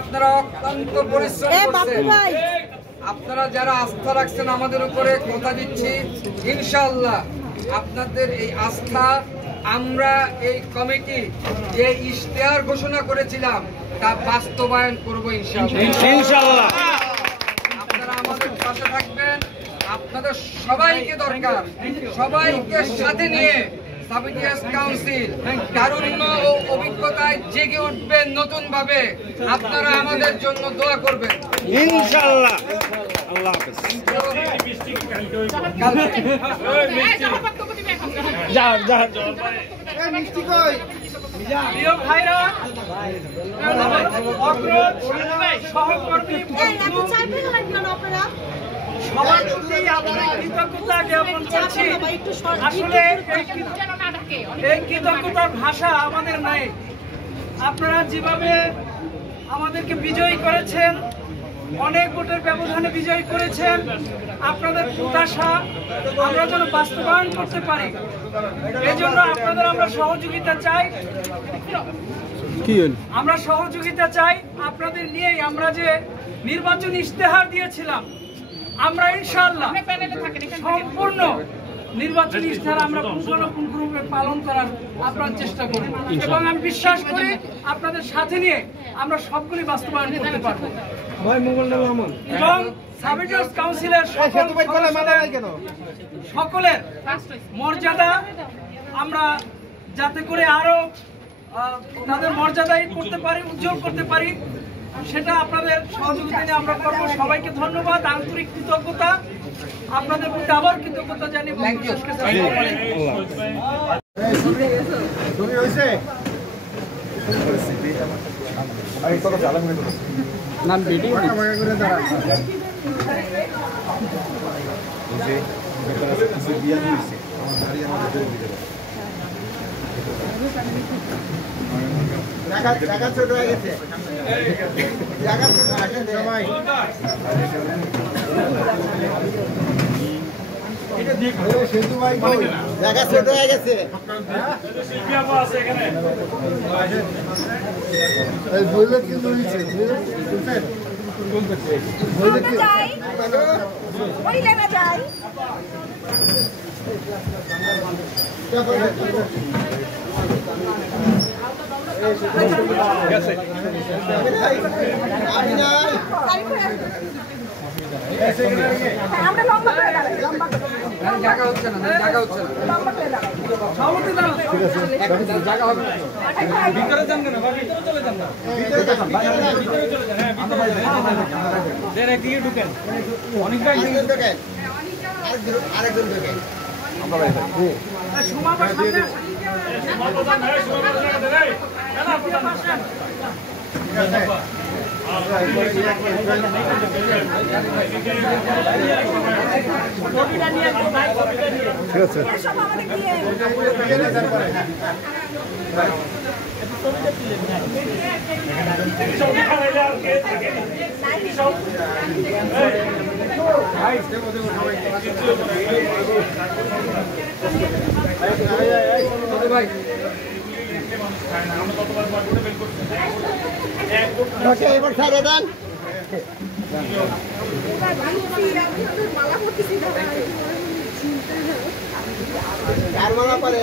আপনারা অত্যন্ত পরিশ্রম করছেন। আপনারা যারা আস্থা রাখছেন আমাদের উপরে, কথা দিচ্ছি ইনশাআল্লাহ আপনাদের এই আস্থা আমরা এই কমিটি যে ইশতেহার ঘোষণা করেছিলাম তা বাস্তবায়ন করব ইনশাআল্লাহ। আপনারা আমাদের পাশে থাকবেন। আপনাদের সবাইকে দরকার, সবাইকে সাথে নিয়ে সাবিটিয়াস কাউন্সিল তারুণ্য ও অভিজ্ঞতায় জেগে উঠবেন নতুন ভাবে। আপনারা আমাদের জন্য দোয়া করবেন ইনশাআল্লাহ। আল্লাহ হাফেজ। প্রিয় ভাইরা, সহকর্মী সবার প্রতি আমরা কৃতজ্ঞতা জ্ঞাপন করছি। আসলে এই কৃতজ্ঞতার ভাষা আমাদের নাই। আপনারা যেভাবে আমাদেরকে বিজয়ী করেছেন, অনেক ভোটের ব্যবধানে বিজয়ী করেছেন, আপনাদের প্রত্যাশা আমরা যেন বাস্তবায়ন করতে পারি, এজন্য আপনাদের আমরা সহযোগিতা চাই। আমরা সহযোগিতা চাই আপনাদের নিয়েই। আমরা যে নির্বাচনী ইশতেহার দিয়েছিলাম, আমরা ইনশাআল্লাহ সম্পূর্ণ নির্বাচনী ইশতেহার আমরা পুঙ্খানুপুঙ্খরূপে পালন করার আপনার চেষ্টা করি এবং আমি বিশ্বাস করি আপনাদের সাথে নিয়ে আমরা সবগুলি বাস্তবায়ন করতে পারবো। এবং সাবিটিয়াস কাউন্সিলের সকলের মর্যাদা আমরা যাতে করে আরো তাদের মর্যাদাই করতে পারি, উজ্জ্বল করতে পারি, সেটা আপনাদের সহযোগিতা নিয়ে আমরা করবো। সবাইকে ধন্যবাদ, আন্তরিক কৃতজ্ঞতা, আপনাদের প্রতি আবার কৃতজ্ঞতা জানিয়ে জায়গা ছোট হয়ে গেছে, জায়গা ছোট সবাই জায়গা ছোট হয়ে গেছে। জায়গা হচ্ছে না, জায়গা হচ্ছে না, জায়গা হবে না। ভিতরে যান কেন? ভিতরে চলে যান না, একদিকে ঢুকেন, অনেক ভাই ঢুকেন, আরেকজন ঢুকেন। ঠিক আছে, এবার ছাড়ে দেন। আর মালা পরে